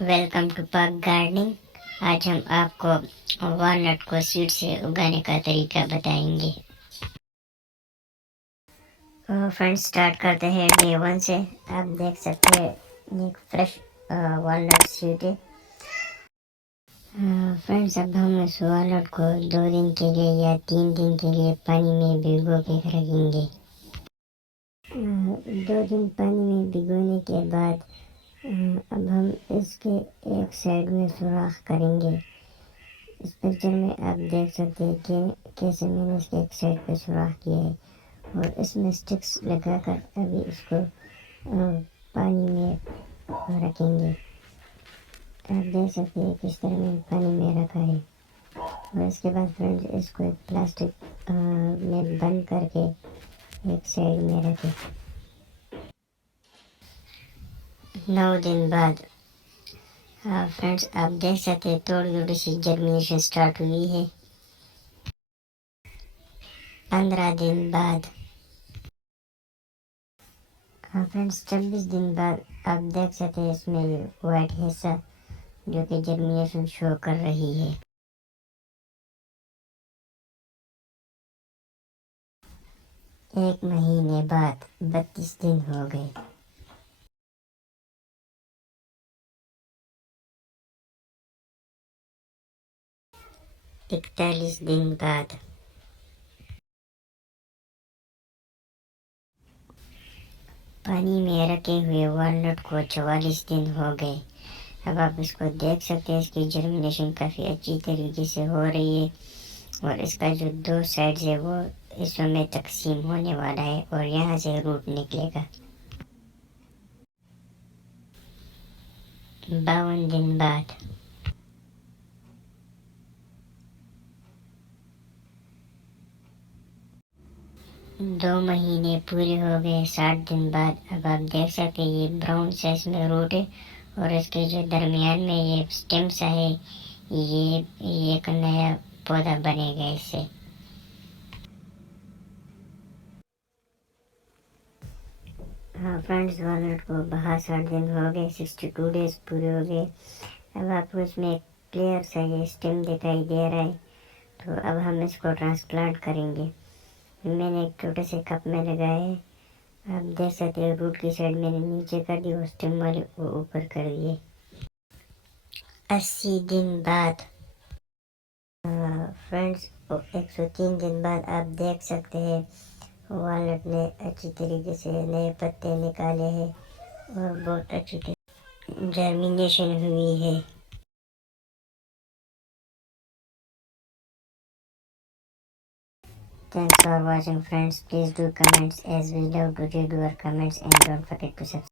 Welcome to पाक gardening. आज हम आपको वॉलनट को सीड से उगाने का तरीका बताएंगे। फ्रेंड्स, स्टार्ट करते हैं डे 1 से। आप देख सकते हैं एक फ्रेश वॉलनट सीड है। फ्रेंड्स, अब हम इस वॉलनट को 2 दिन के लिए या 3 दिन के लिए पानी में भिगो के रखेंगे। 2 दिन पानी में भिगोने के बाद अब हम इसके एक साइड में सुराख करेंगे। इस पिक्चर में आप देख सकते हैं कि कैसे मैंने इसके एक साइड पे सुराख किया है और इसमें स्टिक्स लगाकर अभी इसको पानी में रखेंगे। आप देख सकते हैं किस तरह मैंने पानी में रखा है। और इसके बाद फ्रेंड्स, इसको एक प्लास्टिक में बंद करके एक साइड में रखें। 9 दिन बाद फ्रेंड्स, आप देख सकते हैं थोड़ी थोड़ी सी जर्मिनेशन स्टार्ट हुई है। 15 दिन बाद फ्रेंड्स, 26 दिन बाद आप देख सकते हैं इसमें ये वाइट हिस्सा जो कि जर्मिनेशन शो कर रही है। एक महीने बाद 32 दिन हो गए। इकतालीस दिन बाद पानी में रखे हुए वॉलनट को 44 दिन हो गए। अब आप इसको देख सकते हैं, इसकी जर्मिनेशन काफ़ी अच्छी तरीके से हो रही है और इसका जो 2 साइड्स है वो इस समय तकसीम होने वाला है और यहाँ से रूट निकलेगा। 52 दिन बाद 2 महीने पूरे हो गए। 60 दिन बाद अब आप देख सकते हैं ये ब्राउन साइज में रूट है और इसके जो दरमियान में ये स्टेम सा है, ये एक नया पौधा बनेगा इससे। हाँ फ्रेंड्स, वॉलनट को बाहर 60 दिन हो गए, 62 डेज पूरे हो गए। अब आपको इसमें क्लियर सा ये स्टेम दिखाई दे रहा है। तो अब हम इसको ट्रांसप्लांट करेंगे। मैंने एक छोटे से कप में लगाया है। आप देख सकते हैं रूट की साइड मैंने नीचे कर दी और स्टेम वाले को ऊपर कर दिए। 80 दिन बाद फ्रेंड्स, 103 दिन बाद आप देख सकते हैं वॉलनट ने अच्छी तरीके से नए पत्ते निकाले हैं और बहुत अच्छी जर्मिनेशन हुई है। Thanks for watching friends. Please do comments as we love to read your comments and don't forget to subscribe.